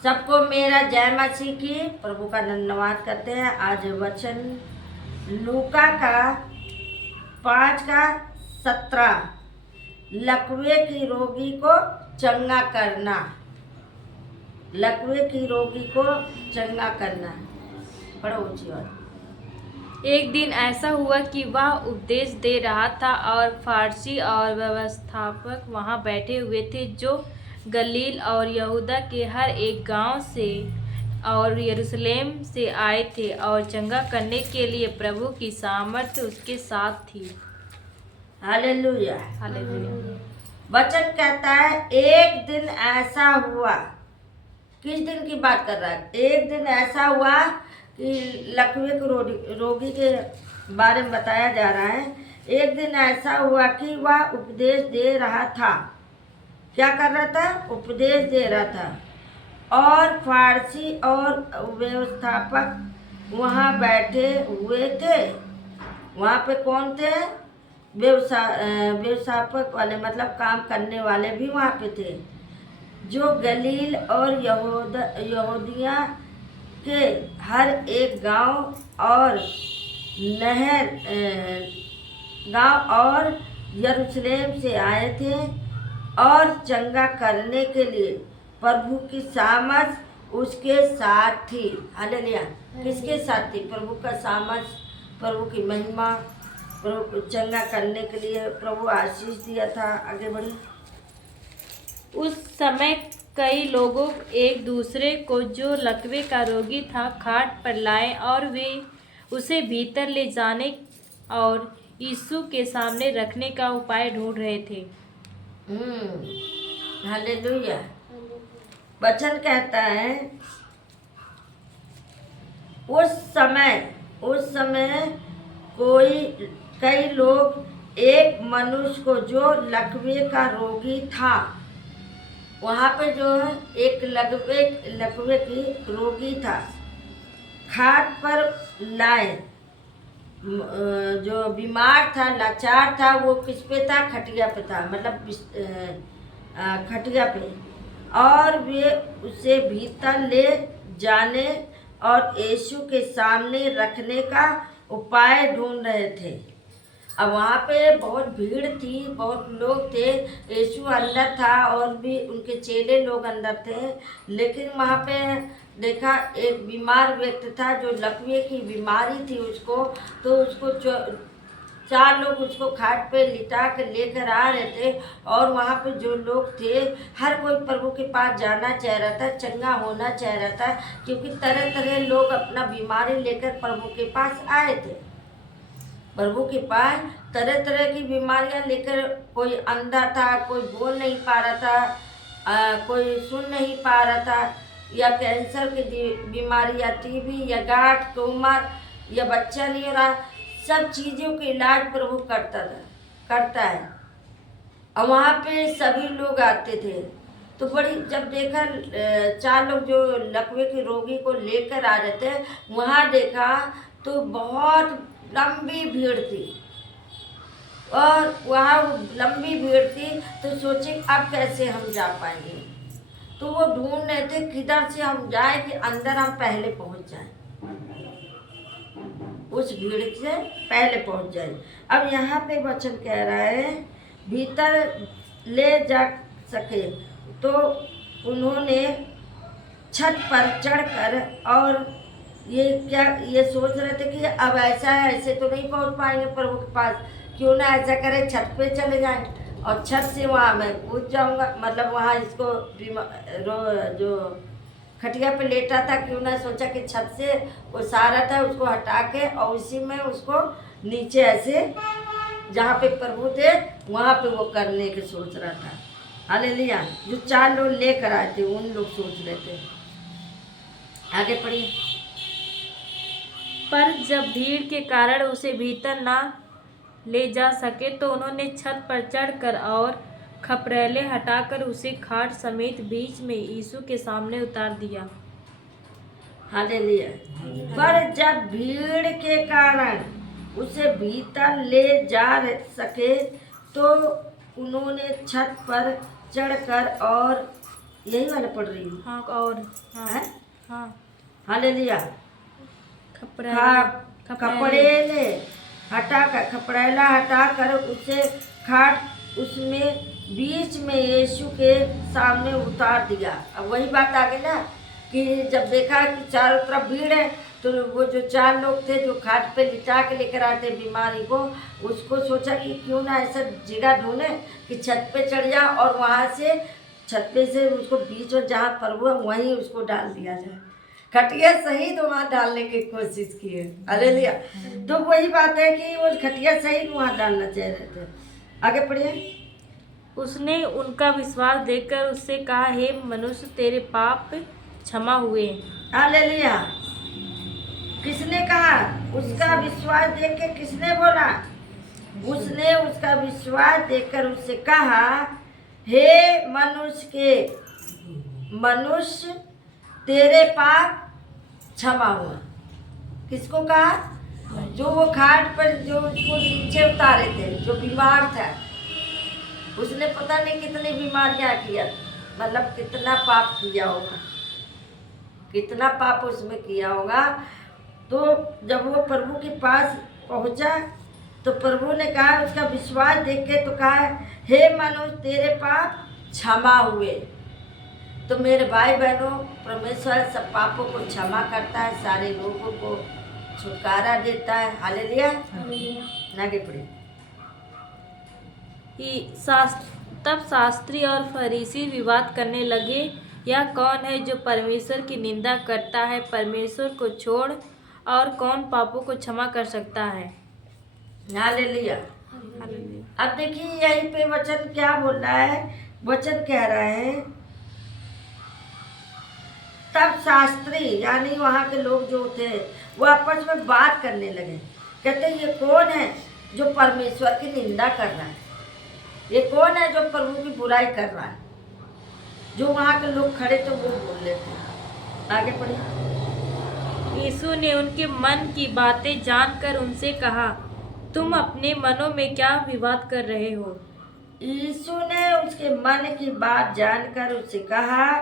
सबको मेरा जय मसीह की प्रभु का धन्यवाद करते हैं। आज वचन लूका का 5:17 लकवे की रोगी को चंगा करना। लकवे की रोगी को चंगा करना। बड़ा ऊंची बात। एक दिन ऐसा हुआ कि वह उपदेश दे रहा था और फारसी और व्यवस्थापक वहां बैठे हुए थे, जो गलील और यहूदा के हर एक गांव से और यरूशलेम से आए थे, और चंगा करने के लिए प्रभु की सामर्थ्य उसके साथ थी। हालेलुया। हालेलुया। वचन कहता है एक दिन ऐसा हुआ। किस दिन की बात कर रहा है? एक दिन ऐसा हुआ कि लकवे के रोगी के बारे में बताया जा रहा है। एक दिन ऐसा हुआ कि वह उपदेश दे रहा था। क्या कर रहा था? उपदेश दे रहा था। और फारसी और व्यवस्थापक वहाँ बैठे हुए थे। वहाँ पे कौन थे? व्यवस्थापक वाले, मतलब काम करने वाले भी वहाँ पे थे, जो गलील और यहूदिया के हर एक गांव और यरूशलेम से आए थे, और चंगा करने के लिए प्रभु की सामर्थ उसके साथ थी। हालेलुया। किसके साथ थी? प्रभु का सामर्थ, प्रभु की महिमा, प्रभु को चंगा करने के लिए प्रभु आशीष दिया था। आगे बढ़े। उस समय कई लोगों एक दूसरे को, जो लकवे का रोगी था, खाट पर लाए, और वे उसे भीतर ले जाने और यीशु के सामने रखने का उपाय ढूंढ रहे थे। हालेलुया। वचन कहता है उस समय कई लोग एक मनुष्य को, जो लकवे का रोगी था, वहाँ पे जो एक लकवे की रोगी था, खाट पर लाए। जो बीमार था, लाचार था, वो किस पे था? खटिया पे था, मतलब खटिया पे। और वे उसे भीतर ले जाने और यीशु के सामने रखने का उपाय ढूंढ रहे थे। अब वहाँ पे बहुत भीड़ थी, बहुत लोग थे। यीशु अंदर था और भी उनके चेले लोग अंदर थे, लेकिन वहाँ पे देखा एक बीमार व्यक्ति था, जो लकवे की बीमारी थी उसको। तो उसको 4 लोग उसको खाट पे लिटा के लेकर आ रहे थे, और वहाँ पे जो लोग थे, हर कोई प्रभु के पास जाना चाह रहा था, चंगा होना चाह रहा था, क्योंकि तरह तरह लोग अपना बीमारी लेकर प्रभु के पास आए थे। प्रभु के पास तरह तरह की बीमारियां लेकर, कोई अंधा था, कोई बोल नहीं पा रहा था, कोई सुन नहीं पा रहा था, या कैंसर की बीमारी, या टीबी, या गांठ, ट्यूमर, या बच्चा नहीं हो रहा, सब चीज़ों के इलाज प्रभु करता है। और वहाँ पे सभी लोग आते थे। तो बड़ी जब देखा 4 लोग जो लकवे के रोगी को लेकर आ रहे थे, वहाँ देखा तो बहुत लंबी भीड़ थी, और वहाँ लंबी भीड़ थी। तो सोचे अब कैसे हम जा पाएंगे। तो वो ढूंढ रहे थे किधर से हम जाए कि अंदर हम पहले पहुँच जाएं, उस भीड़ से पहले पहुँच जाए। अब यहाँ पे वचन कह रहा है भीतर ले जा सके, तो उन्होंने छत पर चढ़कर, और ये सोच रहे थे कि अब ऐसे तो नहीं पहुंच पाएंगे प्रभु के पास, क्यों ना ऐसा करें, छत पे चले जाएं, और छत से वहाँ मैं कूद जाऊंगा। मतलब वहाँ इसको जो खटिया पे लेटा था, क्यों ना सोचा कि छत से वो सारा था उसको हटा के, और उसी में उसको नीचे ऐसे जहाँ पे प्रभु थे वहाँ पे वो करने के सोच रहा था। हालेलुया। जो 4 लोग लेकर आए थे उन लोग सोच रहे थे। आगे पढ़िए। पर जब भीड़ के कारण उसे भीतर ना ले जा सके, तो उन्होंने छत पर चढ़कर और खपरेले हटाकर उसे खाट समेत बीच में यीशु के सामने उतार दिया। हालेलुया। पर जब भीड़ के कारण उसे भीतर ले जा सके, तो उन्होंने छत पर चढ़कर और यही वाला पढ़ रही हूँ। हाँ और हाँ हैं? हाँ हाँ ले लिया। खपड़ैला कपड़ेले हटा कर, कपड़ेला हटा कर उसे खाट उसमें बीच में यीशु के सामने उतार दिया। अब वही बात आ गई ना कि जब देखा कि चारों तरफ भीड़ है, तो वो जो 4 लोग थे जो खाट पे लिटा के लेकर आए थे बीमारी को, उसको सोचा कि क्यों ना ऐसा जगह ढूंढे कि छत पे चढ़ जा और वहाँ से छत पे से उसको बीच में जहाँ प्रभु है वहीं उसको डाल दिया जाए। खटिया सहित वहाँ डालने की कोशिश की है। अरे लिया तो वही बात है कि वो खटिया सहित वहाँ डालना चाह रहे थे। आगे पढ़िए। उसने उनका विश्वास देखकर उससे कहा, हे मनुष्य, तेरे पाप क्षमा हुए। हालेलुया। किसने कहा? उसका विश्वास देख के किसने बोला? उसने उसका विश्वास देखकर उससे कहा, हे मनुष्य तेरे पाप क्षमा हुआ। किसको कहा? जो वो खाट पर जो उसको नीचे उतारे थे, जो बीमार था। उसने पता नहीं कितनी बीमारियां किया, मतलब कितना पाप किया होगा, कितना पाप उसमें किया होगा। तो जब वो प्रभु के पास पहुंचा तो प्रभु ने कहा, उसका विश्वास देख के तो कहा, हे मनुष्य तेरे पाप क्षमा हुए। तो मेरे भाई बहनों, परमेश्वर सब पापों को क्षमा करता है, सारे लोगों को छुटकारा देता है। हालेलुया। आगे पढ़िए। तब शास्त्री और फरीसी विवाद करने लगे, यह कौन है जो परमेश्वर की निंदा करता है? परमेश्वर को छोड़ और कौन पापों को क्षमा कर सकता है? हालेलुया। अब देखिए यहीं पे वचन क्या बोल रहा है। वचन कह रहा है, तब शास्त्री यानी वहाँ के लोग जो थे वो आपस में बात करने लगे। कहते ये कौन है जो परमेश्वर की निंदा कर रहा है? ये कौन है जो प्रभु की बुराई कर रहा है? जो वहाँ के लोग खड़े थे वो बोल रहे थे। आगे पढ़िए। यीशु ने उनके मन की बातें जानकर उनसे कहा, तुम अपने मनों में क्या विवाद कर रहे हो? यीशु ने उसके मन की बात जानकर उससे कहा,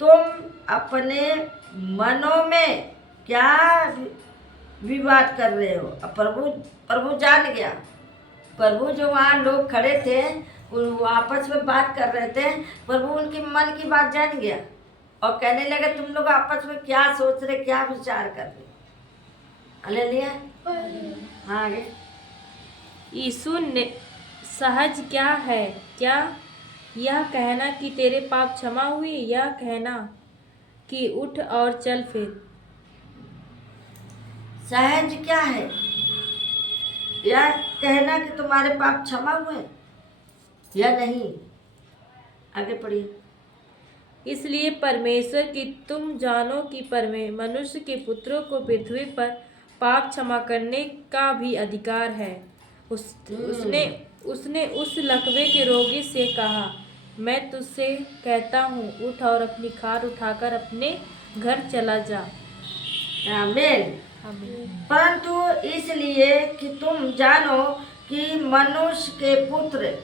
तुम अपने मनों में क्या विवाद कर रहे हो? अब प्रभु जान गया। प्रभु जो वहाँ लोग खड़े थे वो आपस में बात कर रहे थे, प्रभु उनके मन की बात जान गया और कहने लगे, तुम लोग आपस में क्या सोच रहे, क्या विचार कर रहे? हालेलुया। हाँ आगे। यीशु ने सहज क्या है? क्या यह कहना कि तेरे पाप क्षमा हुए, या कहना कि उठ और चल फिर? सहज क्या है? या कहना कि तुम्हारे पाप क्षमा हुए या नहीं? आगे पढ़िए। इसलिए परमेश्वर की तुम जानो कि मनुष्य के पुत्रों को पृथ्वी पर पाप क्षमा करने का भी अधिकार है। उसने उस लकवे के रोगी से कहा, मैं तुझसे कहता हूँ, उठ और अपनी खाट उठाकर अपने घर चला जा। आमीन। परंतु इसलिए कि तुम जानो कि मनुष्य के पुत्र,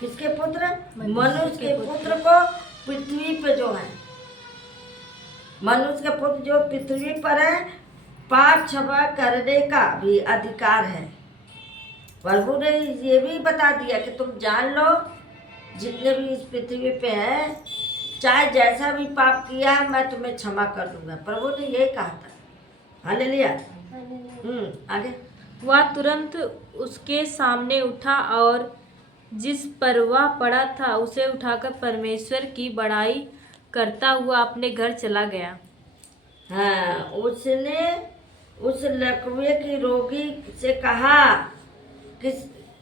किसके पुत्र? मनुष्य के पुत्र को पृथ्वी पे जो है, मनुष्य का पुत्र जो पृथ्वी पर है, पाप क्षमा करने का भी अधिकार है। प्रभु ने ये भी बता दिया कि तुम जान लो, जितने भी इस पृथ्वी पे हैं, चाहे जैसा भी पाप किया है मैं तुम्हें क्षमा कर दूंगा। प्रभु ने यही कहा था। हालेलुया। आगे। वह तुरंत उसके सामने उठा और जिस पर वह पड़ा था उसे उठाकर परमेश्वर की बड़ाई करता हुआ अपने घर चला गया। हाँ, उसने उस लकवे की रोगी से कहा,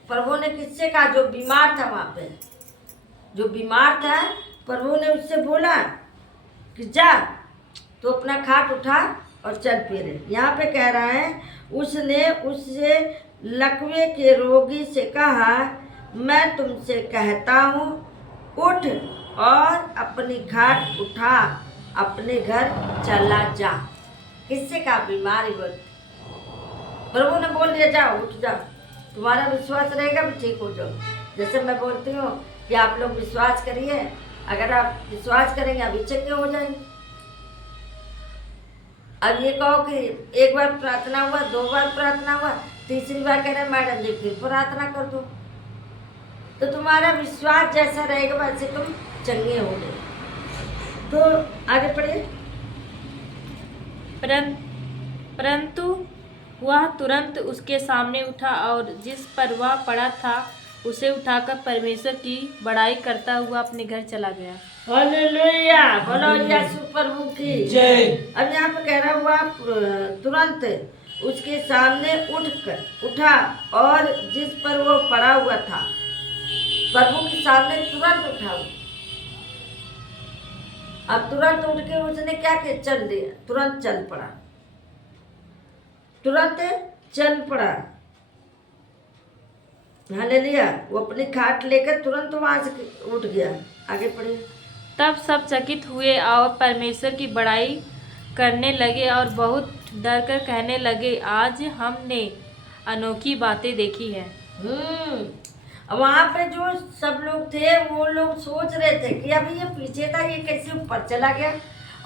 प्रभु ने किससे कहा? जो बीमार था वहाँ पे, जो बीमार था, प्रभु ने उससे बोला कि जा तो अपना खाट उठा और चल फिरे। यहाँ पे कह रहा है, उसने उससे लकवे के रोगी से कहा, मैं तुमसे कहता हूँ, उठ और अपनी खाट उठा अपने घर चला जा। किससे कहा? बीमारी बोल। प्रभु ने बोल दिया, जाओ उठ जाओ, तुम्हारा विश्वास रहेगा भी ठीक हो जाओ। जैसे मैं बोलती हूँ कि आप लोग विश्वास करिए अगर आप विश्वास करेंगे अभी चंगे हो जाएंगे। अब ये कहो कि एक बार प्रार्थना हुआ, 2 बार प्रार्थना हुआ, तीसरी बार कह रहे मैडम जी फिर प्रार्थना कर दो, तो तुम्हारा विश्वास जैसा रहेगा वैसे तुम चंगे होगे। तो आगे पढ़िए। परंतु वह तुरंत उसके सामने उठा और जिस पर वह पड़ा था उसे उठाकर परमेश्वर की बड़ाई करता हुआ अपने घर चला गया। हालेलुया, बोलो यीशु प्रभु की जय। अब यहाँ पे कह रहा हुआ तुरंत उसके सामने उठा और जिस पर वो पड़ा हुआ था, प्रभु के सामने तुरंत उठा। अब तुरंत उठ के उसने क्या किया? चल दिया, तुरंत चल पड़ा, तुरंत चल पड़ा। हालेलुया, वो अपनी खाट लेकर तुरंत वहां से उठ गया। आगे पढ़िए। तब सब चकित हुए और परमेश्वर की बड़ाई करने लगे और बहुत डर कर कहने लगे, आज हमने अनोखी बातें देखी है। वहां पे जो सब लोग थे वो लोग सोच रहे थे कि अभी ये पीछे था, ये कैसे ऊपर चला गया,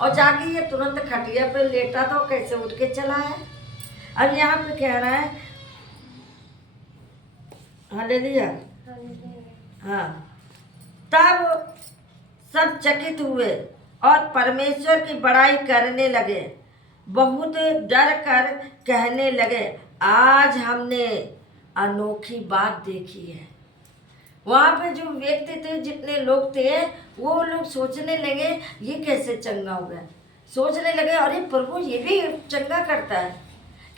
और जाके ये तुरंत खटिया पे लेटा था, कैसे उठ के चला है। अब यहाँ पे कह रहा है हालेलुया, हाँ, तब सब चकित हुए और परमेश्वर की बड़ाई करने लगे, बहुत डर कर कहने लगे, आज हमने अनोखी बात देखी है। वहाँ पे जो व्यक्ति थे, जितने लोग थे, वो लोग सोचने लगे ये कैसे चंगा हो गया। सोचने लगे अरे प्रभु ये भी चंगा करता है,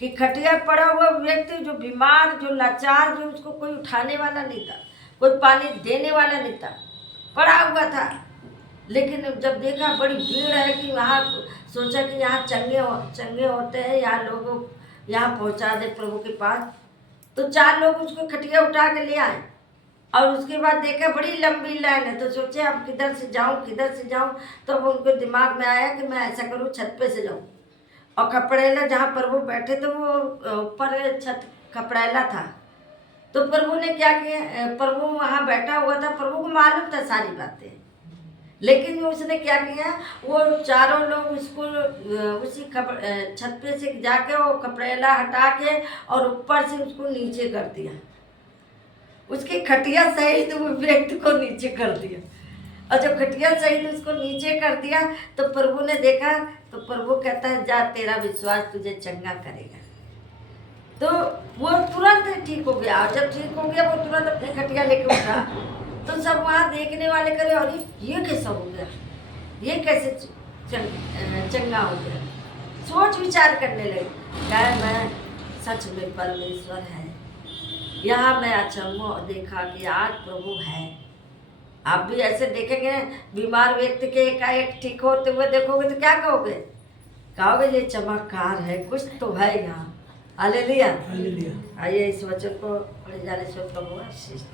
कि खटिया पड़ा हुआ व्यक्ति जो बीमार, जो लाचार, जो उसको कोई उठाने वाला नहीं था, कोई पानी देने वाला नहीं था, पड़ा हुआ था। लेकिन जब देखा बड़ी भीड़ है कि वहाँ, सोचा कि यहाँ चंगे होते हैं, यहाँ लोगों यहाँ पहुँचा दे प्रभु के पास। तो 4 लोग उसको खटिया उठा के ले आए और उसके बाद देखा बड़ी लंबी लाइन है, तो सोचे अब किधर से जाऊँ। तो अब उनको दिमाग में आया कि मैं ऐसा करूँ, छत पे से जाऊँ। और खपड़ेला जहाँ प्रभु बैठे थे वो ऊपर छत खपड़ेला था। तो प्रभु ने क्या किया, प्रभु वहाँ बैठा हुआ था, प्रभु को मालूम था सारी बातें, लेकिन उसने क्या किया, वो 4 लोग उसको उसी छत पे से जाके वो कपड़ेला हटा के और ऊपर से उसको नीचे कर दिया, उसकी खटिया सहित वो व्यक्ति को नीचे कर दिया। और जब खटिया सहित उसको नीचे कर दिया तो प्रभु ने देखा, तो प्रभु कहता है जा, तेरा विश्वास तुझे चंगा करेगा। तो वो तुरंत ठीक हो गया, और जब ठीक हो गया वो तुरंत अपनी खटिया लेके उठा। तो सब वहाँ देखने वाले करे, अरे ये कैसा हो गया, ये कैसे चंगा हो गया। सोच विचार करने लगे, क्या मैं सच में परमेश्वर है। यहाँ मैं अचंभो देखा कि आज प्रभु है। आप भी ऐसे देखेंगे बीमार व्यक्ति के एकाएक ठीक होते हुए देखोगे तो क्या कहोगे? कहोगे ये चमत्कार है, कुछ तो है यहाँ। हालेलुया। हालेलुया। आइए इस वचन को पढ़े जाने से प्रभु आशीष दे।